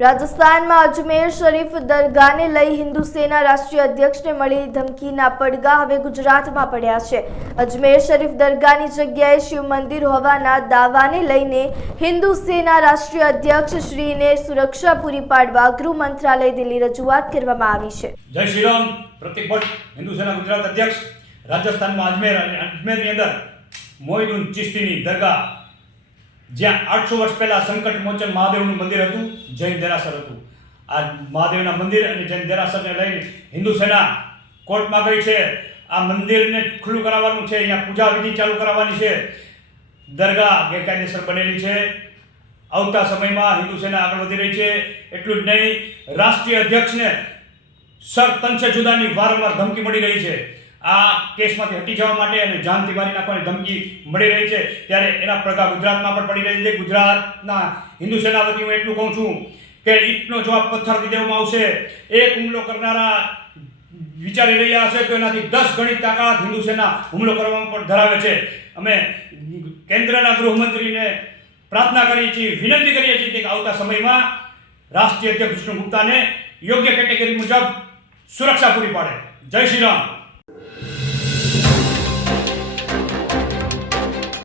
રાજસ્થાનમાં અજમેર શરીફ દરગાહને લઈ હિન્દુ સેના રાષ્ટ્રીય અધ્યક્ષને મળેલી ધમકીના પડઘા હવે ગુજરાતમાં પડ્યા છે. અજમેર શરીફ દરગાહની જગ્યાએ શિવ મંદિર હોવાના દાવાને લઈને હિન્દુ સેના રાષ્ટ્રીય અધ્યક્ષ શ્રીને સુરક્ષા પૂરી પાડવા ગૃહ મંત્રાલય દિલ્હી રજૂઆત કરવામાં આવી છે. જય શ્રી રામ પ્રતિક ભટ્ટ, હિન્દુ સેના ગુજરાત અધ્યક્ષ. રાજસ્થાનમાં અજમેર અને અજમેરની અંદર મોહિદુન ચિશ્તીની દરગાહ જ્યાં આઠસો વર્ષ પહેલા સંકટ મોચન મહાદેવનું મંદિર હતું, જૈન દેરાસર હતું. આ મહાદેવના મંદિર અને જૈન દેરાસરને લઈને હિન્દુ સેના કોર્ટમાં ગઈ છે. આ મંદિરને ખુલ્લું કરાવવાનું છે, અહીંયા પૂજા વિધિ ચાલુ કરાવવાની છે. દરગાહ ગેરકાયદેસર બનેલી છે. આવતા સમયમાં હિન્દુ સેના આગળ વધી રહી છે. એટલું જ નહીં, રાષ્ટ્રીય અધ્યક્ષને સર તનસે જુદાની વારંવાર ધમકી મળી રહી છે. આ કેસમાંથી હટી જવા માટે અને જાન તિવારી નાખવાની ધમકી મળી રહી છે, ત્યારે એના પ્રગા ગુજરાતમાં પણ પડી રહી છે. ગુજરાતના હિન્દુ સેના વતી હું એટલું કહું છું કે ઈટનો જવાબ પથ્થરથી દેવામાં આવશે. એક હુમલો કરનારા વિચારી રહ્યા હશે તો એનાથી દસ ગણી તાકાત હિન્દુ સેના હુમલો કરવામાં પણ ધરાવે છે. અમે કેન્દ્રના ગૃહમંત્રીને પ્રાર્થના કરીએ છીએ, વિનંતી કરીએ છીએ કે આવતા સમયમાં રાષ્ટ્રીય અધ્યક્ષ વિષ્ણુ ગુપ્તાને યોગ્ય કેટેગરી મુજબ સુરક્ષા પૂરી પાડે. જય શ્રી રામ.